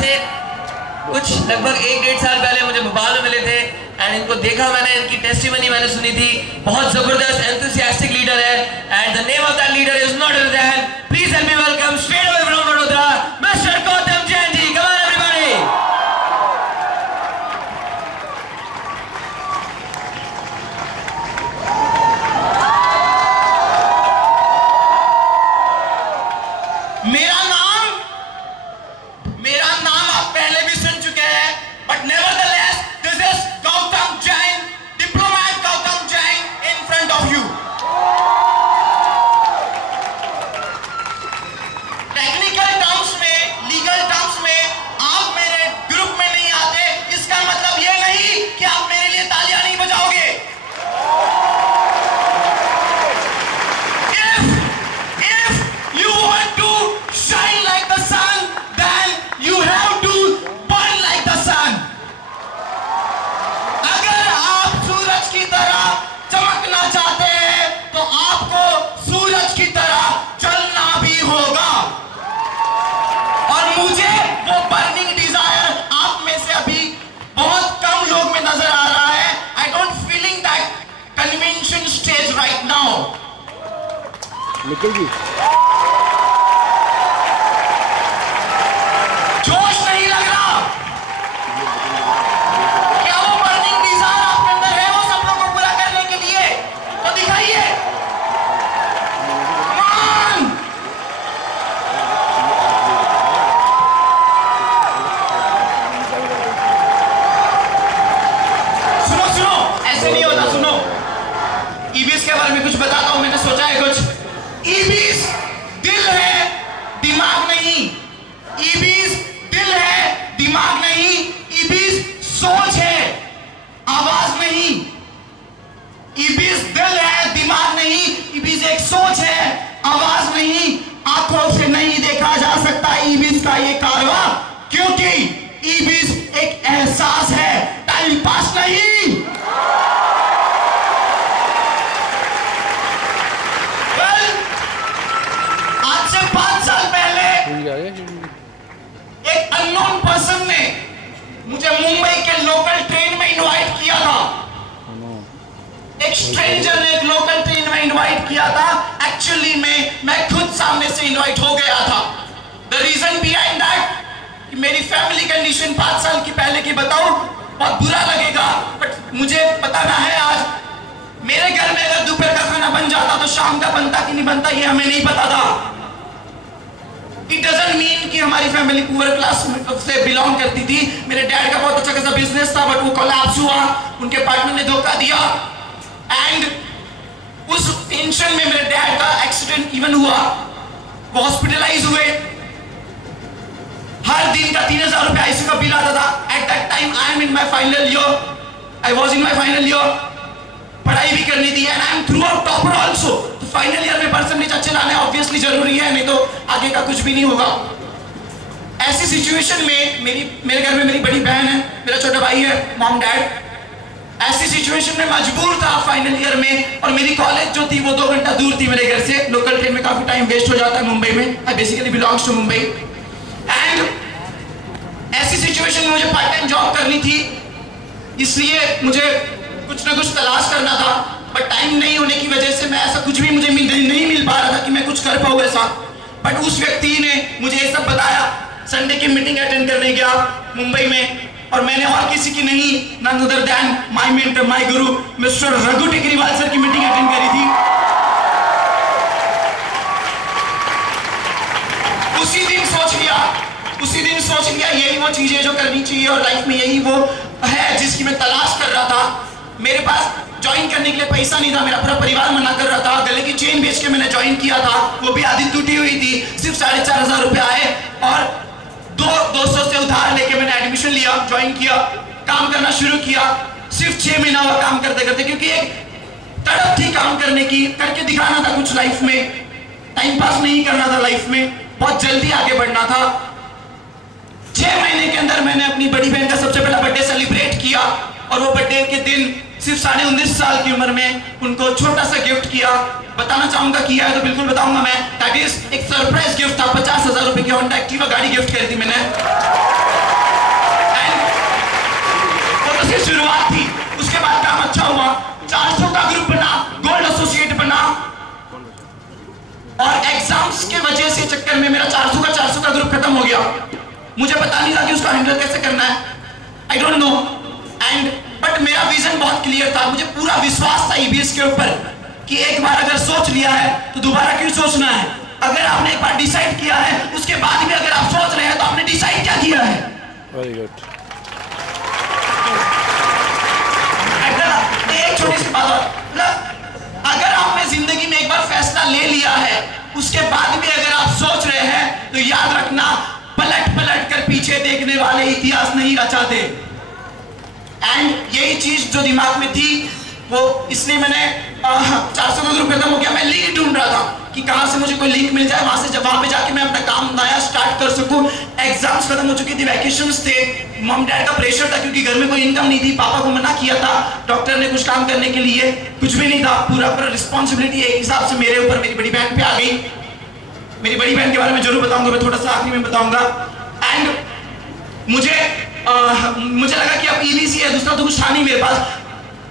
से कुछ लगभग 1-1.5 साल पहले मुझे भोपाल में मिले थे एंड इनको देखा मैंने, इनकी टेस्टिमनी मैंने सुनी थी। बहुत जबरदस्त एंथुसियास्टिक लीडर है and the name of that leader is not other than, please help me welcome straight away from Vadodara mister Gautam Jain ji. Come on everybody. मेरा नाम आप पहले भी सुन चुके हैं, but nevertheless this is Gautam Jain, diplomat Gautam Jain in front of you. Technical terms में, legal terms में आप मेरे ग्रुप में नहीं आते, इसका मतलब ये नहीं कि आप मेरे लिए तालियां नहीं बजाओगे। If you want to shine like the sun, then you have to burn like the sun. अगर आप सूरज की तरह चमकना चाहते हैं तो आपको सूरज की तरह जलना भी होगा। और मुझे वो बर्निंग डिजायर आप में से अभी बहुत कम लोग में नजर आ रहा है। I don't feeling that convention stage right now. निकल जी जोश नहीं लग रहा। क्या वो बर्निंग डिजायर आपके अंदर है वो सपनों को पूरा करने के लिए? तो दिखाइए। Come on! सुनो ऐसे नहीं होता। सुनो, ईबीएस के बारे में कुछ बताता हूं, मैंने सोचा है कुछ। ईबीएस दिल है, दिमाग नहीं। ईबीएस दिल है, दिमाग नहीं। ईबीएस सोच है, आवाज नहीं। ईबीएस दिल है, दिमाग नहीं। ईबीएस एक सोच है, आवाज नहीं। आंखों से नहीं देखा जा सकता ईबीएस का ये कारवां, क्योंकि ईबीएस एक एहसास है, टाइम पास नहीं। आज से 5 साल पहले एक अननोन पर्सन ने मुझे मुंबई के लोकल ट्रेन में इनवाइट किया था। एक स्ट्रेंजर ने एक लोकल ट्रेन में इनवाइट किया था। एक्चुअली मैं खुद सामने से इनवाइट हो गया था। द रीजन बिहाइंड दैट, मेरी फैमिली कंडीशन 5 साल की पहले की बताऊं, बहुत बुरा लगेगा बट मुझे बताना है आज। मेरे घर में अगर दोपहर का खाना बन जाता तो शाम का बनता कि नहीं बनता ये हमें नहीं पता था। इट डजंट मीन कि हमारी फैमिली पुअर क्लास से बिलोंग करती थी। मेरे डैड का बहुत अच्छा खासा बिजनेस था बट वो कोलैप्स हुआ, उनके पार्टनर ने धोखा दिया एंड उस टेंशन में मेरे डैड का एक्सीडेंट इवन हुआ, वो हॉस्पिटलाइज हुए। हर दिन का 3000 रुपया आईसीयू का बिल आता था। At that time I am in my final year, I was in my final year, पढ़ाई भी करनी थी and I am through out topper also. तो फाइनल ईयर में परसेंटेज अच्छे लाने ऑब्वियसली जरूरी है, नहीं तो आगे का कुछ भी नहीं होगा। ऐसी सिचुएशन में मेरे घर में मेरी बड़ी बहन है, मेरा छोटा भाई है, मॉम डैड। ऐसी सिचुएशन में मजबूर था फाइनल ईयर में, और मेरी कॉलेज जो थी वो 2 घंटा दूर थी मेरे घर से। लोकल ट्रेन में काफी टाइम वेस्ट हो जाता है मुंबई में। I basically belongs to Mumbai and ऐसी सिचुएशन में मुझे पार्ट टाइम जॉब करनी थी, इसलिए मुझे कुछ ना कुछ तलाश करना था। बट टाइम नहीं होने की वजह से मैं ऐसा कुछ भी मुझे नहीं मिल पा रहा था कि मैं कुछ कर पाऊँ ऐसा। बट उस व्यक्ति ने मुझे ये सब बताया। संडे की मीटिंग अटेंड करने गया मुंबई में, और मैंने और किसी की नहीं, none other than my mentor, my guru mister Raghu Tekriwal sir की मीटिंग अटेंड करी थी। उसी दिन सोच लिया यही वो चीजें जो करनी चाहिए और लाइफ में यही वो है जिसकी मैं तलाश कर रहा था। मेरे पास ज्वाइन करने के लिए पैसा नहीं था, मेरा पूरा परिवार मना कर रहा था। गले की चेन बेच के मैंने ज्वाइन किया था, वो भी आधी टूटी हुई थी। सिर्फ 4500 रुपए आए और 2 दोस्तों से उधार लेके मैंने एडमिशन लिया, ज्वाइन किया, काम करना शुरू किया। सिर्फ 6 महीना हुआ काम करते करते, क्योंकि एक तड़प थी काम करने की, करके दिखाना था कुछ लाइफ में, टाइम पास नहीं करना था लाइफ में, बहुत जल्दी आगे बढ़ना था। 6 महीने के अंदर मैंने अपनी बड़ी बहन का सबसे पहला बर्थडे सेलिब्रेट किया, और वो बर्थडे के दिन सिर्फ 19.5 साल की उम्र में उनको छोटा सा गिफ्ट किया। बताना चाहूंगा किया है तो बिल्कुल बताऊंगा मैं। दैट इज एक सरप्राइज गिफ्ट था। 50,000 रुपए की होंडा एक्टिवा गाड़ी गिफ्ट करी थी मैंने। वजह से चक्कर में मेरा 400 का ग्रुप खत्म हो गया। मुझे पता नहीं था कि उसका हैंडल कैसे करना है, I don't know. And but मेरा विजन बहुत क्लियर था, मुझे पूरा विश्वास था ईबीएस के ऊपर कि एक बार अगर सोच लिया है तो दोबारा क्यों सोचना है। अगर आपने एक बार डिसाइड किया है, उसके बाद भी अगर आप सोच रहे हैं तो आपने डिसाइड क्या किया है। Very good. एक छोटी सी बात और, अगर आपने जिंदगी में एक बार फैसला ले लिया है, उसके बाद भी अगर आप सोच रहे हैं तो याद रखना, पलट पलट कर पीछे देखने वाले इतिहास नहीं रचाते। एंड यही चीज जो दिमाग में थी वो, इसलिए मैंने 400 का ग्रुप खत्म हो गया, मैं लिंक ढूंढ रहा था कि कहां से मुझे कोई लिंक मिल जाए, वहां से जब वहां पे जाके मैं अपना काम नया स्टार्ट कर सकूं। एग्जाम्स खत्म हो चुकी थी, वैकेशंस थे, मॉम डैड का प्रेशर था क्योंकि घर में कोई इनकम नहीं थी, पापा को मना किया था डॉक्टर ने कुछ काम करने के लिए, कुछ भी नहीं था, पूरा रिस्पॉन्सिबिलिटी एक हिसाब से मेरे ऊपर मेरी बड़ी बहन पे आ गई। मेरी बड़ी बहन के बारे में जरूर बताऊंगा, मैं थोड़ा सा आखिरी में बताऊंगा। एंड मुझे लगा कि अब ईबीसी है, दूसरा तो कुछ था नहीं मेरे पास।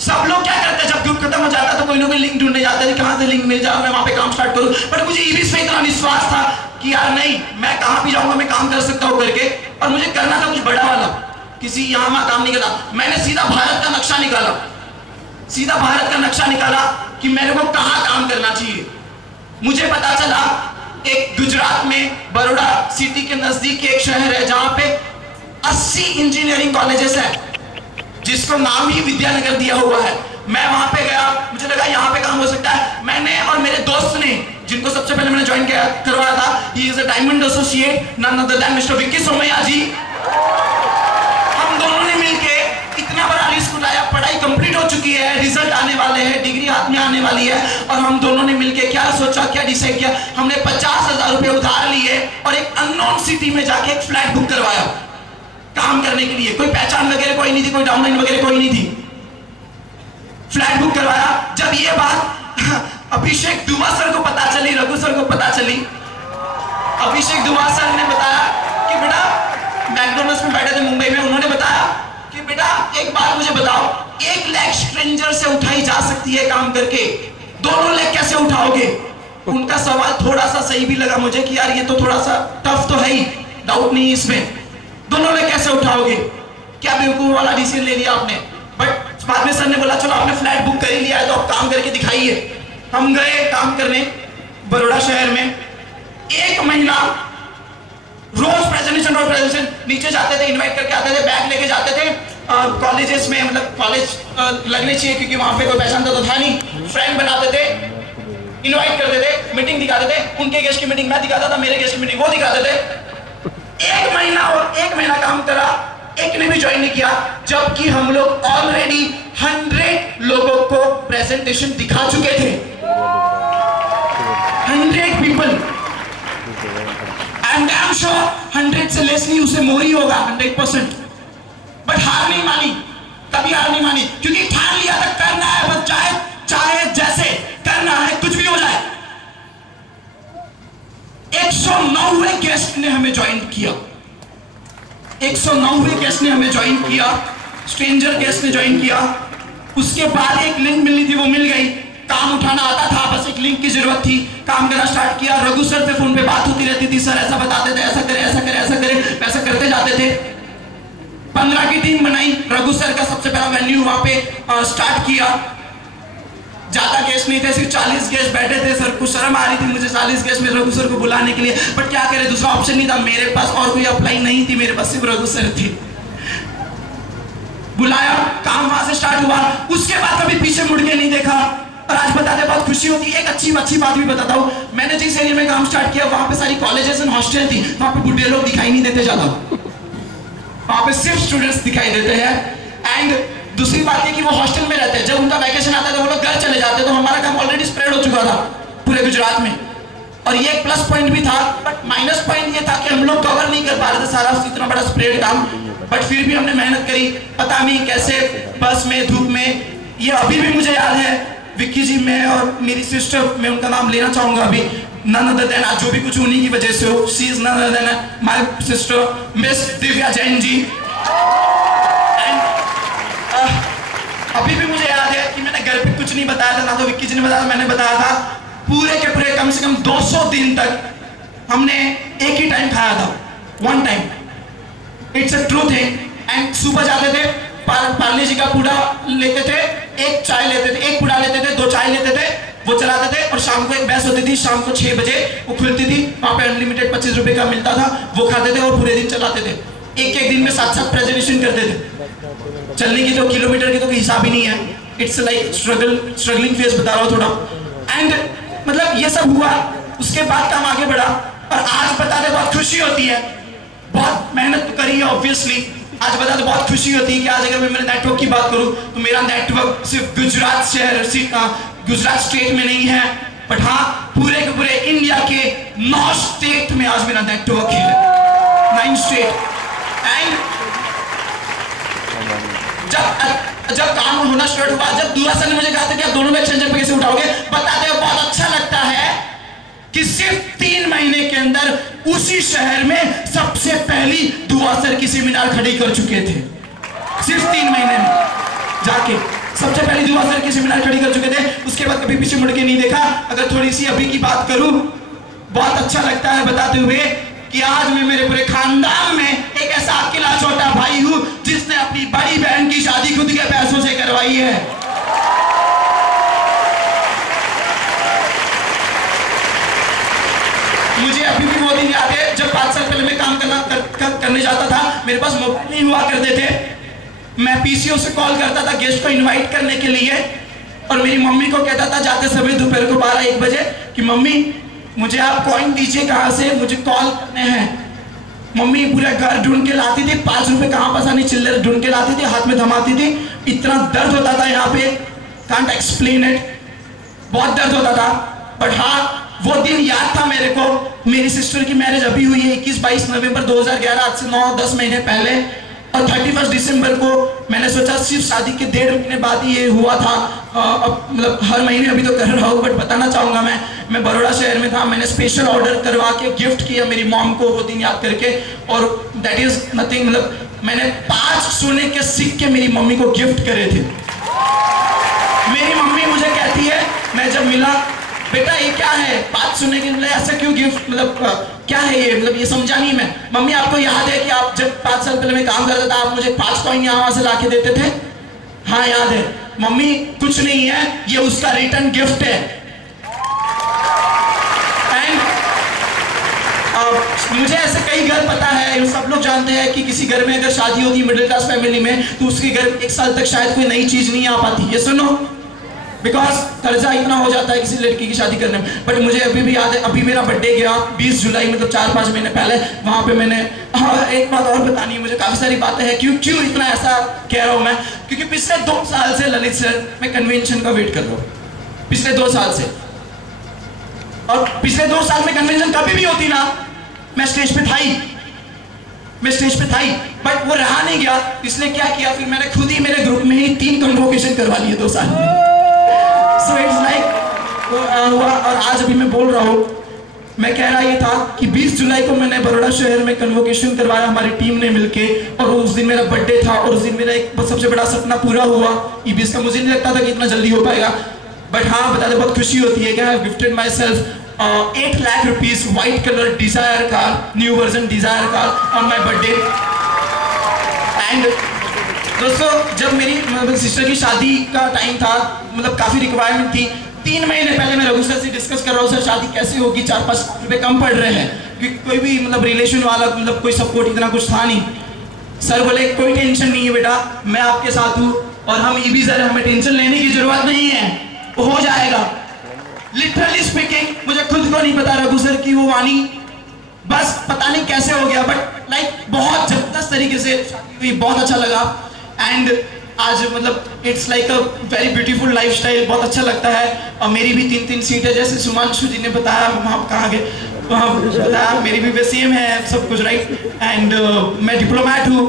सब लोग क्या करते हैं, जब ग्रुप खत्म हो जाता है तो कोई ना कोई लिंक ढूंढने जाते हैं, कहां से लिंक मिल जाए मैं वहां पे काम स्टार्ट करूं। बट मुझे ईबीसी पे इतना विश्वास था कि यार नहीं, मैं कहां भी जाऊंगा मैं काम कर सकता हूं करके, और मुझे करना था कुछ बड़ा वाला, किसी यहां वहां काम नहीं करना। मैंने सीधा भारत का नक्शा निकाला, सीधा भारत का नक्शा निकाला कि मेरे को कहां काम करना चाहिए। मुझे पता चला एक गुजरात में बड़ौदा सिटी के नजदीक एक शहर है जहां पे 80 इंजीनियरिंग कॉलेजेस है, जिसको नाम ही विद्यानगर दिया हुआ है। मैं वहां पे गया, मुझे लगा यहाँ पे काम हो सकता है। मैंने और मेरे दोस्त ने, जिनको सबसे पहले मैंने ज्वाइन करवाया था, he is a diamond associate, none other than mister Vicky Somaiya ji. हम दोनों ने मिलके इतना बड़ा रिस्क उठाया, पढ़ाई कंप्लीट हो चुकी है, रिजल्ट आने वाले हैं, डिग्री हाथ में आने वाली है, और हम दोनों ने मिलके क्या सोचा, क्या डिसाइड किया, हमने 50,000 रुपए उधार लिए और एक अननोन सिटी में जाके एक फ्लैट बुक करवाया काम करने के लिए। कोई पहचान वगैरह कोई नहीं थी, कोई डाउनलाइन वगैरह कोई नहीं थी, फ्लैट बुक करवाया। जब ये बात अभिषेक दुबा सर को पता चली, रघु सर को पता चली, अभिषेक दुबा सर ने बताया कि बेटा, मैकडोनल्ड्स में बैठे थे मुंबई में, उन्होंने बताया कि बेटा एक बात मुझे बताओ, 1 लाख स्ट्रेंजर से उठाई जा सकती है काम करके, 2 लाख कैसे उठाओगे। उनका सवाल थोड़ा सा सही भी लगा मुझे कि यार ये तो थोड़ा सा टफ तो है ही, डाउट नहीं इसमें, 2 लाख कैसे उठाओगे, क्या बेवकूफ वाला डिसीजन ले लिया आपने। बट बाद में सर ने बोला चलो आपने फ्लैट बुक कर ही लिया है तो आप काम करके दिखाइए। हम गए काम करने बड़ौदा शहर में, 1 महीना रोज प्रेजेंटेशन, नीचे जाते थे, इनवाइट करके आते थे, बैग लेके जाते थे कॉलेजेस में, मतलब कॉलेज लगने चाहिए क्योंकि वहां पे कोई पहचानता तो था नहीं, फ्रेंड बनाते थे, इनवाइट करते थे, मीटिंग दिखाते थे, उनके गेस्ट की मीटिंग मैं दिखाता था, मेरे गेस्ट की मीटिंग वो दिखाते थे। 1 महीना काम करा, एक ने भी ज्वाइन नहीं किया, जबकि हम लोग ऑलरेडी 100 लोगों को प्रेजेंटेशन दिखा चुके थे, 100 people, and I am sure 100 से लेस नहीं, उससे मोर ही होगा 100%। बट हार नहीं मानी, कभी हार नहीं मानी, क्योंकि ठान लिया था करना है, बस चाहे जैसे करना है, कुछ भी हो जाए। 190 गेस्ट ने हमें ज्वाइन किया, 190 गेस्ट ने हमें ज्वाइन किया, स्ट्रेंजर गेस्ट ने ज्वाइन किया। उसके बाद एक लिंक मिलनी थी, वो मिल गई, काम उठाना आता था, बस एक लिंक की जरूरत थी, काम करना स्टार्ट किया। रघु सर से फोन पे बात होती रहती थी, सर ऐसा बताते थे, ऐसा करे ऐसा करे ऐसा करे, वैसा करते जाते थे। 15 की टीम बनाई, रघु सर का सबसे पहला वेन्यू वहां पे स्टार्ट किया। ज्यादा गेस्ट नहीं थे, सिर्फ 40 गेस्ट बैठे थे। सर को शर्म आ रही थी मुझे 40 गेस्ट में रघु सर को बुलाने के लिए, बट क्या करे, दूसरा ऑप्शन नहीं था, मेरे पास और कोई अप्लाई नहीं थी, मेरे पास सिर्फ रघु सर थी। बुलाया, काम वहां से स्टार्ट हुआ, उसके बाद कभी पीछे मुड़ के नहीं देखा। और आज बताते बहुत खुशी होती है। एक अच्छी बात भी बताता हूँ, मैंने जिस एरिया में काम स्टार्ट किया वहां पे सारी कॉलेजेस एंड हॉस्टल थी, वहां पे बुढ़े लोग दिखाई नहीं देते ज्यादा, वहां पे सिर्फ स्टूडेंट्स दिखाई देते हैं। एंड दूसरी बात है कि वो हॉस्टल में रहते हैं, जब उनका वैकेशन आता है तो वो लोग घर चले जाते हैं, तो हमारा काम ऑलरेडी स्प्रेड हो चुका था पूरे गुजरात में। और ये एक प्लस पॉइंट भी था, बट माइनस पॉइंट ये था कि हम लोग कवर नहीं कर पा रहे थे सारा इतना बड़ा स्प्रेड काम। बट फिर भी हमने मेहनत करी, पता नहीं कैसे, बस में, धूप में। ये अभी भी मुझे याद है, विक्की जी, मैं और मेरी सिस्टर, मैं उनका नाम लेना चाहूंगा अभी, none other than, आज जो भी कुछ उन्हीं की वजह से हो, she is none other than my sister miss Divya Jain ji. अभी भी मुझे याद है कि मैंने घर पे कुछ नहीं बताया था, ना तो विक्की जी ने बताया था, मैंने बताया था। पूरे के पूरे कम से कम 200 दिन तक हमने एक ही टाइम खाया था, one time, it's a true thing. And सुबह जाते थे, पार्ले जी का पूड़ा लेते थे, एक चाय लेते थे, एक पूड़ा लेते थे, 2 चाय लेते थे, वो चलाते थे। और शाम को एक भैंस होती थी, शाम को 6 बजे वो खुलती थी, वहां पे अनलिमिटेड 25 रुपए का मिलता था, वो खाते थे और पूरे दिन चलाते थे। एक दिन में 7 प्रेजेंटेशन करते थे। चलने की तो किलोमीटर की तो कोई हिसाब ही नहीं है। इट्स लाइक स्ट्रगलिंग फेज बता रहा हूँ थोड़ा। एंड मतलब ये सब हुआ, उसके बाद काम आगे बढ़ा और आज बताते बहुत खुशी होती है। बहुत मेहनत करी है ऑब्वियसली, आज बताते बहुत खुशी होती है कि आज अगर मैं मेरे नेटवर्क की बात करूं तो मेरा नेटवर्क सिर्फ गुजरात शहर, गुजरात स्टेट में नहीं है, बट हाँ पूरे के पूरे इंडिया के 9 स्टेट में आज मेरा नेटवर्क है, 9 स्टेट। एंड जब काम होना स्टार्ट हुआ, जब दुआ सर ने मुझे कहा था कि आप दोनों में एक्सचेंजर पे कैसे उठाओगे, बताते हुए बहुत अच्छा लगता है कि सिर्फ 3 महीने के अंदर उसी शहर में सबसे पहली दुआ सर की सेमिनार खड़ी कर चुके थे। सिर्फ 3 महीने में जाके सबसे पहली दुआ सर की सेमिनार खड़ी कर चुके थे। उसके बाद कभी पीछे मुड़ के नहीं देखा। अगर थोड़ी सी अभी की बात करूं, बहुत अच्छा लगता है बताते हुए कि आज मैं मेरे पूरे खानदान में एक ऐसा अकेला छोटा भाई हूं जिसने अपनी बड़ी बहन की शादी खुद के पैसों से करवाई है। मुझे अभी भी वो दिन याद है जब 5 साल पहले मैं काम करने जाता था, मेरे पास मोबाइल नहीं हुआ करते थे। मैं पीसीओ से कॉल करता था गेस्ट को इनवाइट करने के लिए और मेरी मम्मी को कहता था जाते समय दोपहर को 12-1 बजे कि मम्मी मुझे आप कॉइन दीजिए, कहाँ से, मुझे कॉल करने हैं। मम्मी पूरा घर ढूंढ के लाती थी, 5 रुपए कहाँ पास आने, चिल्लर ढूंढ के लाती थी, हाथ में थमाती थी। इतना दर्द होता था यहाँ पे, कांट एक्सप्लेन इट, बहुत दर्द होता था। बट हाँ वो दिन याद था मेरे को। मेरी सिस्टर की मैरिज अभी हुई है 21-22 नवंबर 2011, आज से 9-10 महीने पहले। और 31 दिसंबर को मैंने सोचा सिर्फ शादी के 1.5 महीने बाद ही ये हुआ था। अब मतलब हर महीने अभी तो कर रहा हूँ, बट बताना चाहूँगा मैं बड़ौदा शहर में था। मैंने स्पेशल ऑर्डर करवा के गिफ्ट किया मेरी मॉम को वो दिन याद करके, और दैट इज नथिंग, मतलब मैंने 5 सोने के सिक्के मेरी मम्मी को गिफ्ट करे थे। मेरी मम्मी मुझे कहती है, मैं जब मिला, बेटा ये क्या है, 5 सोने के, मतलब ऐसा क्यों गिफ्ट, मतलब क्या है ये, मतलब ये समझा नहीं मैं। मम्मी आपको याद है कि आप जब 5 साल पहले मैं काम करता था, आप मुझे 5 कॉइन यहाँ से लाके देते थे? हाँ याद है। मम्मी कुछ नहीं है, ये उसका रिटर्न गिफ्ट है। एंड मुझे ऐसे कई घर पता है, सब लोग जानते हैं कि किसी घर में अगर शादी होगी मिडिल क्लास फैमिली में, तो उसके घर 1 साल तक शायद कोई नई चीज नहीं आ पाती। ये सुनो, बिकॉज कर्जा इतना हो जाता है किसी लड़की की शादी करने में। बट मुझे अभी भी याद है, अभी मेरा बर्थडे गया 20 जुलाई, मतलब 4-5 महीने पहले। वहां पे मैंने, हाँ एक बात और बतानी है मुझे, काफी सारी बातें हैं। क्यों इतना ऐसा कह रहा हूं मैं, क्योंकि पिछले 2 साल से ललित सर मैं कन्वेंशन का वेट कर रहा हूँ, पिछले 2 साल से। और पिछले 2 साल में कन्वेंशन कभी भी होती ना, मैं स्टेज पे था ही, बट वो रहा नहीं गया। इसलिए क्या किया, फिर मैंने खुद ही मेरे ग्रुप में ही 3 कन्वोकेशन करवा लिए 2 साल में। So it's like हुआ। और आज अभी मैं बोल रहा हूँ, मैं कह रहा ये था कि 20 जुलाई को मैंने बड़ौदा शहर में कन्वोकेशन करवाया हमारी टीम ने मिलके, और उस दिन मेरा बर्थडे था, और उस दिन मेरा एक सबसे बड़ा सपना पूरा हुआ ईबीएस का। मुझे नहीं लगता था कि इतना जल्दी हो पाएगा, बट हाँ बताते बहुत खुशी होती है कि I have gifted myself 8 lakh rupees white colour Dzire car, new version Dzire car on my birthday. And दोस्तों जब मेरी सिस्टर की शादी का टाइम था, मतलब काफ़ी रिक्वायरमेंट थी, 3 महीने पहले मैं रघु सर से डिस्कस कर रहा हूँ, सर शादी कैसे होगी, 4-5 रुपये कम पड़ रहे हैं, क्योंकि कोई भी मतलब रिलेशन वाला मतलब कोई सपोर्ट इतना कुछ था नहीं। सर बोले कोई टेंशन नहीं है बेटा, मैं आपके साथ हूँ और हम ईबी सर, हमें टेंशन लेने की जरूरत नहीं है, वो हो जाएगा। लिटरली स्पीकिंग मुझे खुद को नहीं पता रघु सर की वो वाणी, बस पता नहीं कैसे हो गया, बट लाइक बहुत जबरदस्त तरीके से शादी हुई, बहुत अच्छा लगा। एंड आज मतलब it's like a very beautiful lifestyle, बहुत अच्छा लगता है। और मेरी भी 3-3 सीट है, जैसे सुमांशु जी ने बताया, वहाँ कहाँ गए, वहाँ बताया मेरी भी सेम है सब कुछ, राइट। एंड मैं डिप्लोमेट हूँ,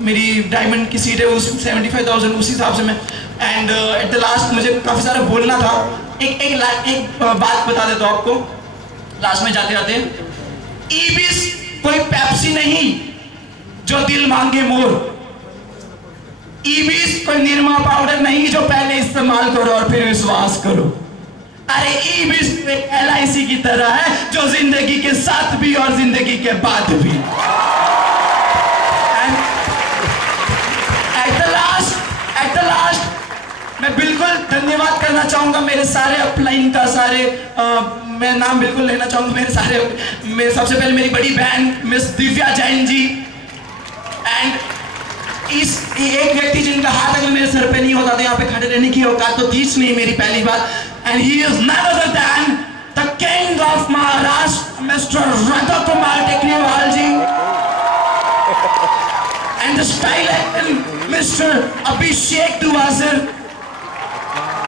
मेरी डायमंड की सीट है उस 75,000 उस हिसाब से मैं। एंड एट द लास्ट मुझे काफ़ी सारा बोलना था, एक बात बता देता हूँ आपको लास्ट में जाते जाते। ईबीएस कोई पेप्सी नहीं जो दिल मांगे मोर, ईबीएस कोई निरमा पाउडर नहीं जो पहले इस्तेमाल करो और फिर विश्वास करो। अरे ईबिस LIC की तरह है जो जिंदगी के साथ भी और जिंदगी के बाद भी। एट द लास्ट मैं बिल्कुल धन्यवाद करना चाहूंगा मेरे सारे अपलाइन का, मैं नाम बिल्कुल लेना चाहूंगा मेरे सबसे पहले मेरी बड़ी बहन मिस दिव्या जैन जी, एंड इस एक व्यक्ति जिनका हाथ अगर मेरे सर पे नहीं होता तो यहाँ पे खड़े रहने की औकात तो थी नहीं मेरी पहली बात, and he is none other than the king of Maharashtra mister Radha Kumar Tekriwal ji, and the style Mr. Abhishek Duvasar